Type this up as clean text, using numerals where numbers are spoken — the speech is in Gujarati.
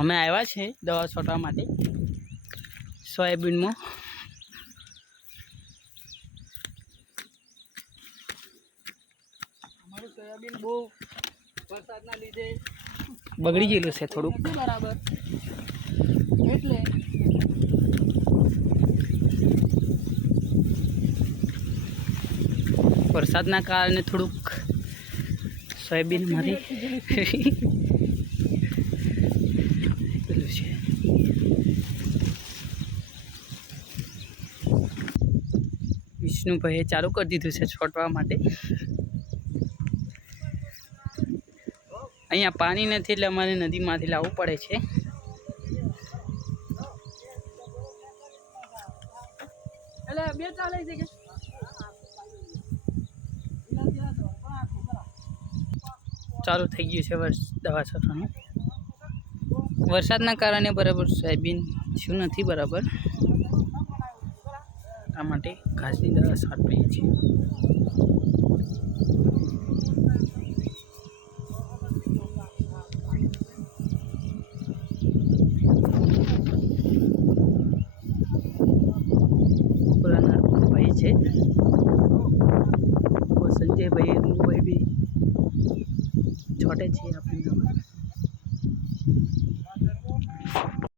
અમે આવ્યા છે દવા છોટવા માટે સોયાબીનમાં। અમારું સોયાબીન બહુ વરસાદના લીધે બગડી ગયેલું છે થોડુંક બરાબર, એટલે વરસાદના કારણે થોડુંક સોયાબીન મારી પેલું છે। વિષ્ણુભાઈએ ચાલુ કરી દીધું છે છોટવા માટે। અહીંયા પાણી નથી એટલે અમારે નદીમાંથી લાવવું પડે છે। એટલે બે ચાલે છે કે ચાલુ થઈ ગયું છે દવા છોટવાનું। વરસાદના કારણે બરાબર સોયાબીન શું નથી બરાબર, આ માટે ઘાસની દવા છાંટીએ છીએ। ભાઈ છે સંજયભાઈ, રૂમભાઈ બી છોટે છે આપણે।